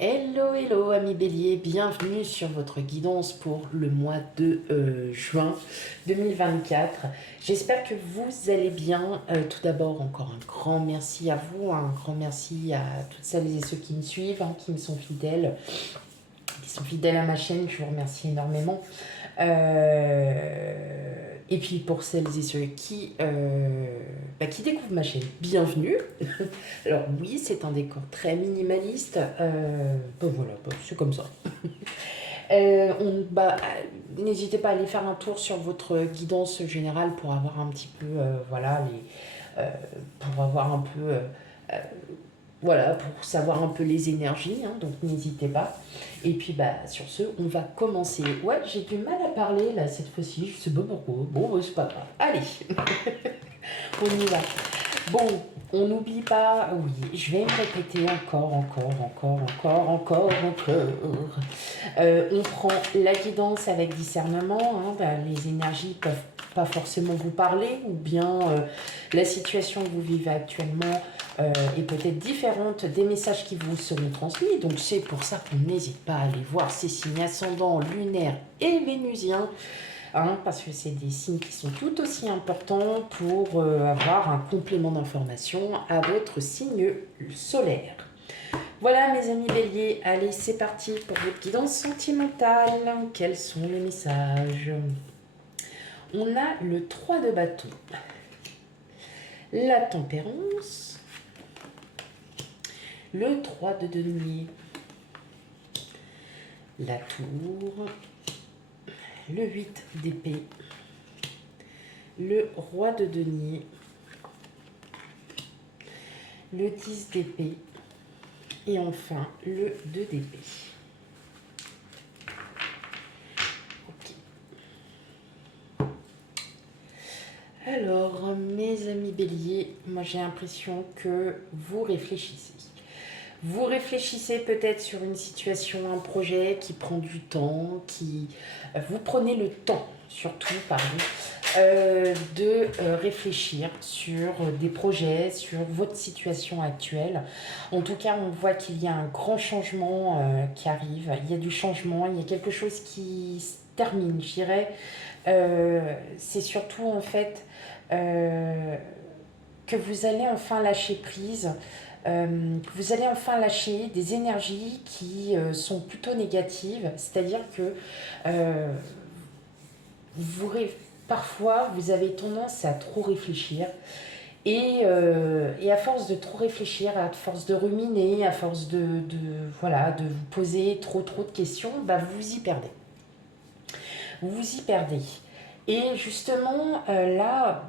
Hello, hello, amis bélier, bienvenue sur votre guidance pour le mois de juin 2024. J'espère que vous allez bien. Tout d'abord, encore un grand merci à vous, un grand merci à toutes celles et ceux qui me suivent, qui me sont qui sont fidèles à ma chaîne, je vous remercie énormément. Et puis pour celles et ceux qui découvrent ma chaîne, bienvenue. Alors oui, c'est un décor très minimaliste. Voilà, c'est comme ça. N'hésitez pas à aller faire un tour sur votre guidance générale pour avoir un petit peu, pour avoir un peu, pour savoir un peu les énergies. Donc n'hésitez pas. Et puis sur ce, on va commencer. Ouais, j'ai du mal à parler là cette fois-ci. Je sais pas pourquoi. Bon, c'est pas grave. Allez, on y va. Bon, on n'oublie pas, oui, je vais me répéter encore. On prend la guidance avec discernement, les énergies peuvent pas forcément vous parler, ou bien la situation que vous vivez actuellement est peut-être différente des messages qui vous seront transmis. Donc c'est pour ça qu'on n'hésite pas à aller voir ces signes ascendants, lunaires et vénusiens. Parce que c'est des signes qui sont tout aussi importants pour avoir un complément d'information à votre signe solaire. Voilà mes amis béliers, allez c'est parti pour votre guidance sentimentale. Quels sont les messages? On a le 3 de bâton, la tempérance, le 3 de denier, la tour, le 8 d'épée, le roi de denier, le 10 d'épée et enfin le 2 d'épée. Ok. Alors, mes amis béliers, moi j'ai l'impression que vous réfléchissez. Vous réfléchissez peut-être sur une situation, un projet qui prend du temps, vous prenez le temps, surtout, de réfléchir sur des projets, sur votre situation actuelle. En tout cas, on voit qu'il y a un grand changement qui arrive. Il y a du changement, il y a quelque chose qui se termine, je dirais. C'est surtout en fait que vous allez enfin lâcher prise. Vous allez enfin lâcher des énergies qui sont plutôt négatives, c'est-à-dire que parfois vous avez tendance à trop réfléchir et à force de trop réfléchir, à force de ruminer, à force de vous poser trop de questions, vous y perdez. Vous vous y perdez. Et justement, là,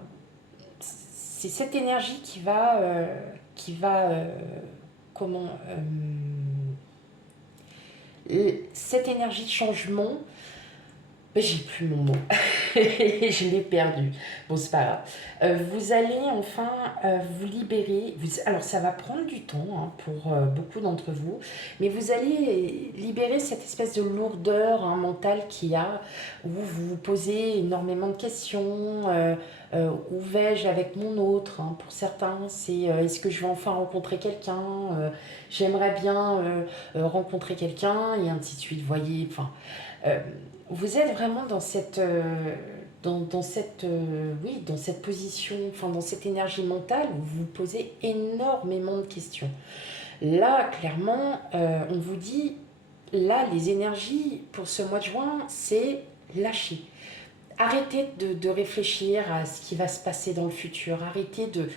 c'est cette énergie qui va cette énergie de changement, j'ai plus mon mot. Je l'ai perdu. Bon, c'est pas grave. Vous allez enfin vous libérer. Alors, ça va prendre du temps pour beaucoup d'entre vous, mais vous allez libérer cette espèce de lourdeur mentale qu'il y a, où vous vous posez énormément de questions. Où vais-je avec mon autre? Pour certains, c'est est-ce que je vais enfin rencontrer quelqu'un? J'aimerais bien rencontrer quelqu'un, et ainsi de suite. Voyez, vous êtes vraiment dans cette dans cette position, dans cette énergie mentale où vous vous posez énormément de questions. Là, clairement, on vous dit, là, les énergies pour ce mois de juin, c'est lâcher. Arrêtez de réfléchir à ce qui va se passer dans le futur. Arrêtez de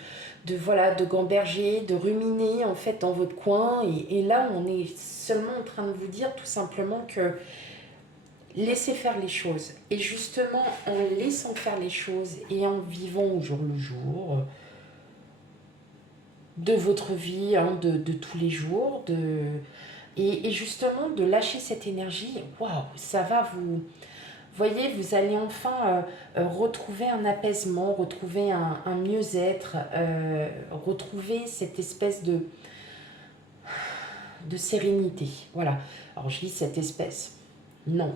gamberger, de ruminer en fait dans votre coin. Et là, on est seulement en train de vous dire tout simplement que laissez faire les choses. Et justement, en laissant faire les choses et en vivant au jour le jour de votre vie, de tous les jours, et justement de lâcher cette énergie, waouh, ça va vous... Voyez, vous allez enfin retrouver un apaisement, retrouver un mieux-être, retrouver cette espèce de sérénité. Voilà. Alors je dis cette espèce. Non,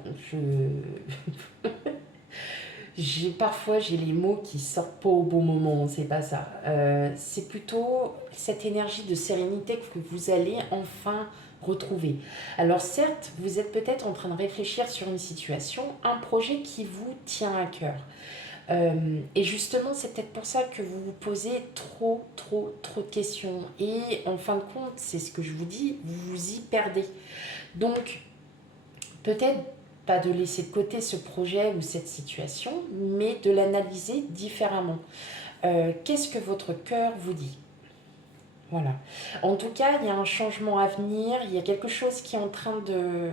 parfois j'ai les mots qui sortent pas au bon moment, c'est pas ça. C'est plutôt cette énergie de sérénité que vous allez enfin retrouver. Alors certes, vous êtes peut-être en train de réfléchir sur une situation, un projet qui vous tient à cœur. Et justement, c'est peut-être pour ça que vous vous posez trop de questions. Et en fin de compte, c'est ce que je vous dis, vous vous y perdez. Donc, peut-être pas de laisser de côté ce projet ou cette situation, mais de l'analyser différemment. Qu'est-ce que votre cœur vous dit? Voilà. En tout cas, il y a un changement à venir, il y a quelque chose qui est en train de...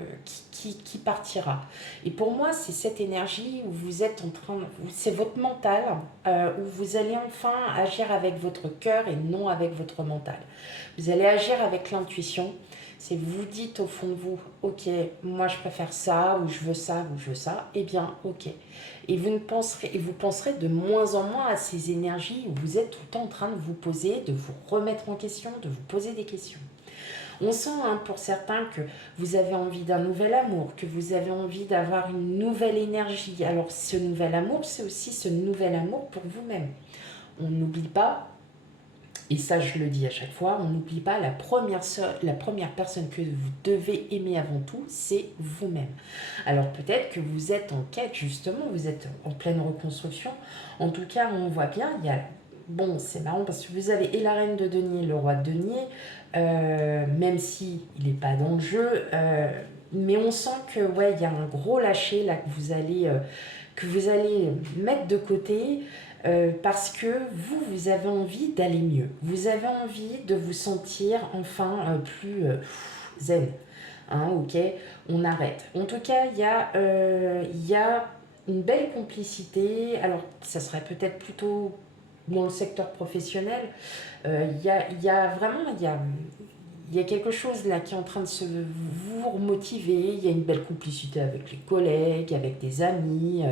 qui partira. Et pour moi, c'est cette énergie où vous êtes en train... C'est votre mental, où vous allez enfin agir avec votre cœur et non avec votre mental. Vous allez agir avec l'intuition. C'est vous dites au fond de vous, ok, moi je préfère ça, ou je veux ça, ou je veux ça, eh bien, ok. Et vous penserez de moins en moins à ces énergies où vous êtes tout le temps en train de vous poser, de vous remettre en question, de vous poser des questions. On sent pour certains que vous avez envie d'un nouvel amour, que vous avez envie d'avoir une nouvelle énergie. Alors ce nouvel amour, c'est aussi ce nouvel amour pour vous-même. On n'oublie pas, et ça je le dis à chaque fois, on n'oublie pas la première personne que vous devez aimer avant tout, c'est vous-même. Alors peut-être que vous êtes en quête justement, vous êtes en pleine reconstruction. En tout cas, on voit bien, il y a... Bon, c'est marrant parce que vous avez et la reine de denier, le roi de denier, même si il n'est pas dans le jeu, mais on sent que ouais, il y a un gros lâcher là que vous allez mettre de côté. Parce que vous avez envie d'aller mieux. Vous avez envie de vous sentir enfin plus zen. Hein, ok, on arrête. En tout cas, il y a une belle complicité. Alors, ça serait peut-être plutôt dans le secteur professionnel. Il y a vraiment... Il y a quelque chose là qui est en train de vous remotiver. Il y a une belle complicité avec les collègues, avec des amis.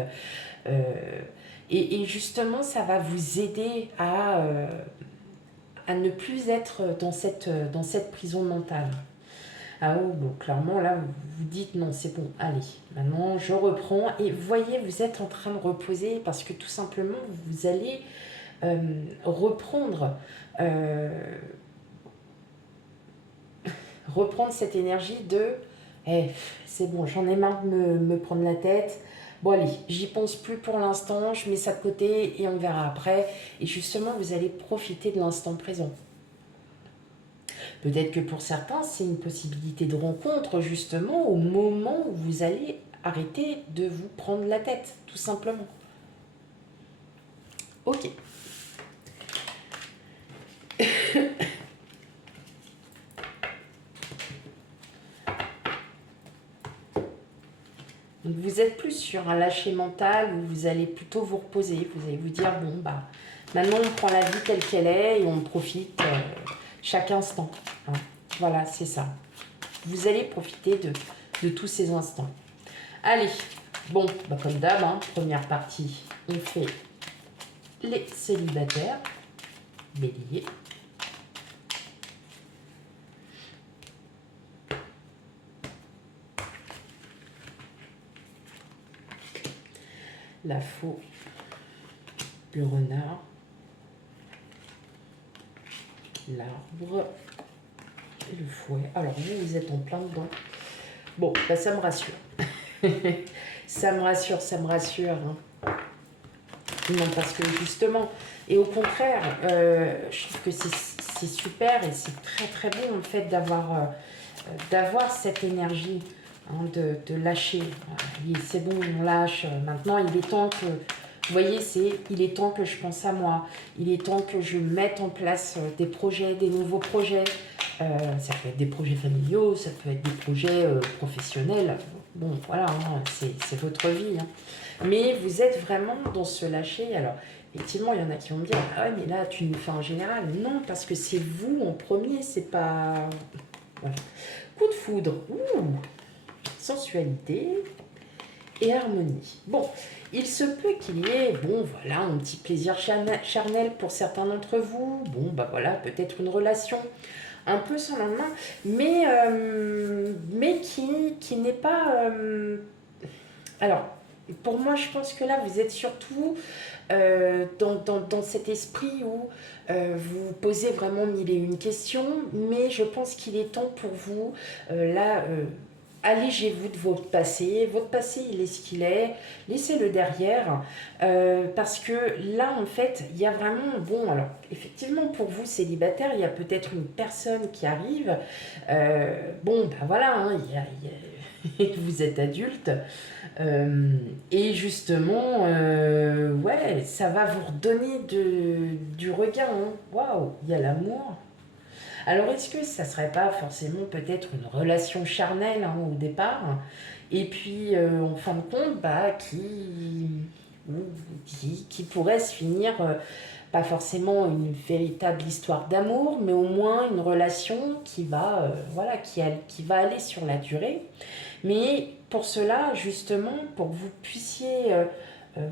Et justement, ça va vous aider à ne plus être dans cette prison mentale. Ah oui, bon, clairement, là, vous dites non, c'est bon, allez, maintenant je reprends. Et vous voyez, vous êtes en train de reposer parce que tout simplement, vous allez reprendre, euh, reprendre cette énergie de eh, c'est bon, j'en ai marre de me prendre la tête. Bon allez, j'y pense plus pour l'instant, je mets ça de côté et on verra après. Et justement, vous allez profiter de l'instant présent. Peut-être que pour certains, c'est une possibilité de rencontre justement au moment où vous allez arrêter de vous prendre la tête, tout simplement. Ok. Donc vous êtes plus sur un lâcher mental où vous allez plutôt vous reposer. Vous allez vous dire, bon, bah, maintenant on prend la vie telle qu'elle est et on profite chaque instant. Hein. Voilà, c'est ça. Vous allez profiter de tous ces instants. Allez, bon, bah, comme d'hab, hein, première partie, on fait les célibataires, bélier. La faux, le renard, l'arbre et le fouet. Alors vous, vous êtes en plein dedans. Bon, bah, ça me rassure. Ça me rassure, ça me rassure. Hein. Non, parce que justement, et au contraire, je trouve que c'est super et c'est très bon en fait d'avoir cette énergie, hein, de lâcher. C'est bon, on lâche. Maintenant, il est temps que, vous voyez, il est temps que je pense à moi. Il est temps que je mette en place des projets, des nouveaux projets. Ça peut être des projets familiaux, ça peut être des projets professionnels. Bon, voilà, hein, c'est votre vie. Hein. Mais vous êtes vraiment dans ce lâcher. Alors, effectivement, il y en a qui vont me dire, ah ouais, mais là, tu nous fais en général. Non, parce que c'est vous en premier, c'est pas... Voilà. Coup de foudre. Ouh, sensualité et harmonie. Bon, il se peut qu'il y ait, bon, voilà, un petit plaisir charnel pour certains d'entre vous. Bon, bah voilà, peut-être une relation un peu sans lendemain, mais qui n'est pas... Alors, Pour moi, je pense que là, vous êtes surtout dans cet esprit où vous posez vraiment mille et une questions, mais je pense qu'il est temps pour vous, là, allégez-vous de votre passé. Votre passé, il est ce qu'il est. Laissez-le derrière. Parce que là, en fait, il y a vraiment... Bon, alors, effectivement, pour vous, célibataire, il y a peut-être une personne qui arrive. Bon, ben voilà, hein, vous êtes adulte. Et justement, ouais, ça va vous redonner du regain, hein. Waouh, il y a l'amour. Alors, est-ce que ça serait pas forcément peut-être une relation charnelle, hein, au départ, et puis en fin de compte, bah, qui pourrait se finir, pas forcément une véritable histoire d'amour, mais au moins une relation qui va, voilà, qui va aller sur la durée. Mais pour cela, justement, pour que vous puissiez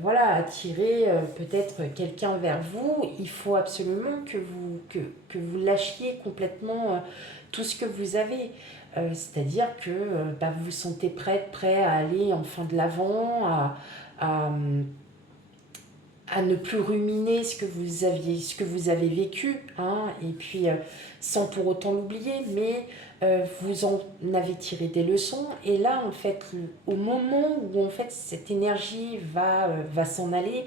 voilà, attirer peut-être quelqu'un vers vous, il faut absolument que vous lâchiez complètement tout ce que vous avez. C'est-à-dire que bah, vous vous sentez prêt à aller enfin de l'avant, à, à ne plus ruminer ce que vous avez vécu, hein, et puis sans pour autant l'oublier, mais vous en avez tiré des leçons, et là, en fait, au moment où en fait cette énergie va s'en aller,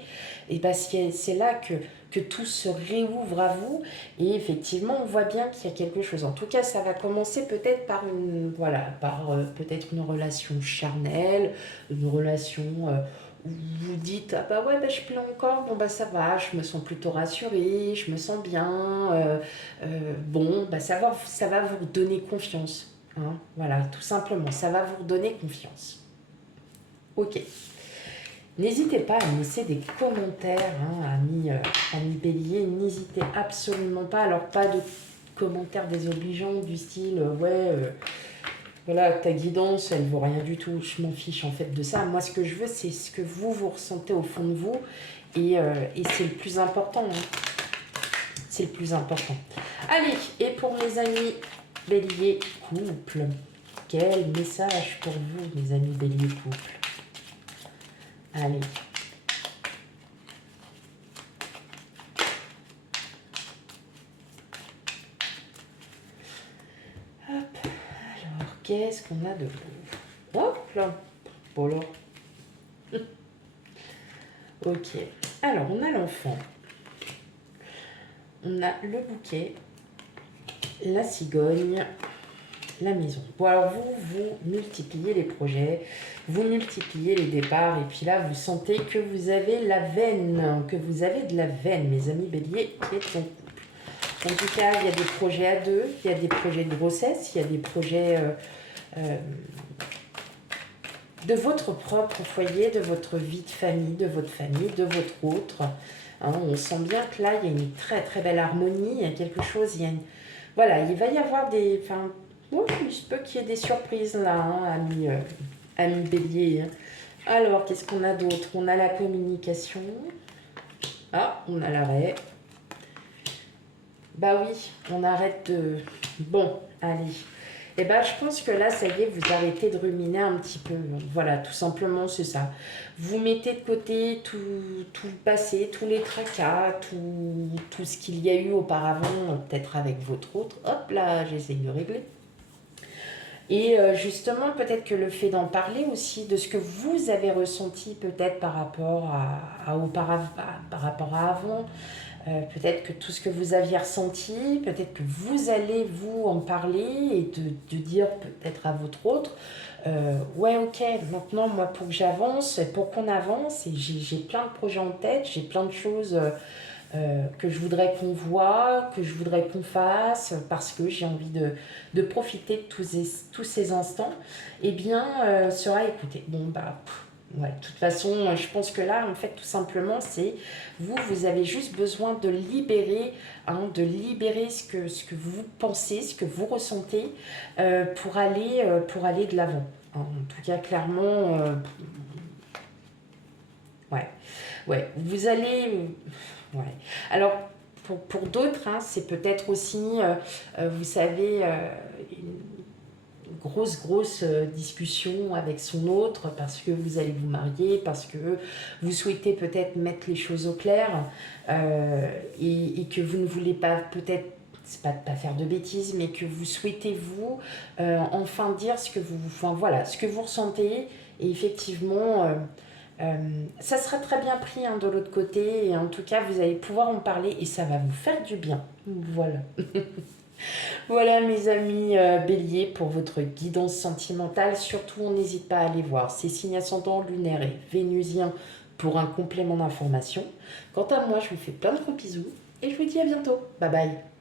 et ben c'est là que tout se réouvre à vous, et effectivement, on voit bien qu'il y a quelque chose. En tout cas, ça va commencer peut-être par voilà, par peut-être une relation charnelle, une relation où vous dites, ah bah ouais, bah je plais encore, bon bah ça va, je me sens plutôt rassurée, je me sens bien, bon, bah ça va vous donner confiance, hein, voilà, tout simplement, ça va vous redonner confiance. Ok. N'hésitez pas à me laisser des commentaires, hein, amis bélier, n'hésitez absolument pas, alors pas de commentaires désobligeants du style, ouais, voilà, ta guidance, elle vaut rien du tout. Je m'en fiche en fait de ça. Moi, ce que je veux, c'est ce que vous ressentez au fond de vous. Et c'est le plus important, hein. C'est le plus important. Allez, et pour mes amis bélier couple, quel message pour vous, mes amis bélier couple? Allez. Hop. Alors, qu'est-ce qu'on a de beau? Hop là. Voilà. Ok. Alors, on a l'enfant. On a le bouquet, la cigogne, la maison. Bon, alors vous multipliez les projets, vous multipliez les départs, et puis là, vous sentez que vous avez la veine, que vous avez de la veine, mes amis béliers, qui est en couple. En tout cas, il y a des projets à deux, il y a des projets de grossesse, il y a des projets de votre propre foyer, de votre vie de famille, de votre autre. Hein, on sent bien que là, il y a une très très belle harmonie, il y a quelque chose, il y a une... Voilà, il va y avoir des... Enfin, oui, il se peut qu'il y ait des surprises là, hein, amis bélier. Hein. Alors, qu'est-ce qu'on a d'autre? On a la communication. Ah, on a l'arrêt. Bah oui, on arrête de... Bon, allez. Eh ben, je pense que là, ça y est, vous arrêtez de ruminer un petit peu. Voilà, tout simplement, c'est ça. Vous mettez de côté tout le passé, tous les tracas, tout ce qu'il y a eu auparavant, peut-être avec votre autre. Hop là, j'essaye de régler. Et justement, peut-être que le fait d'en parler aussi, de ce que vous avez ressenti peut-être par rapport par rapport à avant, peut-être que tout ce que vous aviez ressenti, peut-être que vous allez vous en parler et de dire peut-être à votre autre, ouais ok, maintenant moi pour que j'avance, pour qu'on avance, et j'ai plein de projets en tête, j'ai plein de choses que je voudrais qu'on voit, que je voudrais qu'on fasse, parce que j'ai envie de profiter de tous ces instants, eh bien sera écouté. Bon bah... Ouais, de toute façon, je pense que là, en fait, tout simplement, c'est vous avez juste besoin de libérer, hein, ce que vous pensez, ce que vous ressentez pour aller de l'avant. Hein. En tout cas, clairement, ouais, ouais, vous allez, ouais. Alors, pour d'autres, hein, c'est peut-être aussi, vous savez, une grosse discussion avec son autre parce que vous allez vous marier, parce que vous souhaitez peut-être mettre les choses au clair et que vous ne voulez pas peut-être, c'est pas de pas faire de bêtises, mais que vous souhaitez vous enfin dire ce que vous, enfin voilà, ce que vous ressentez et effectivement ça sera très bien pris hein, de l'autre côté et en tout cas vous allez pouvoir en parler et ça va vous faire du bien. Voilà. Voilà mes amis béliers pour votre guidance sentimentale. Surtout, on n'hésite pas à aller voir ces signes ascendants lunaires et vénusiens pour un complément d'information. Quant à moi, je vous fais plein de gros bisous et je vous dis à bientôt. Bye bye.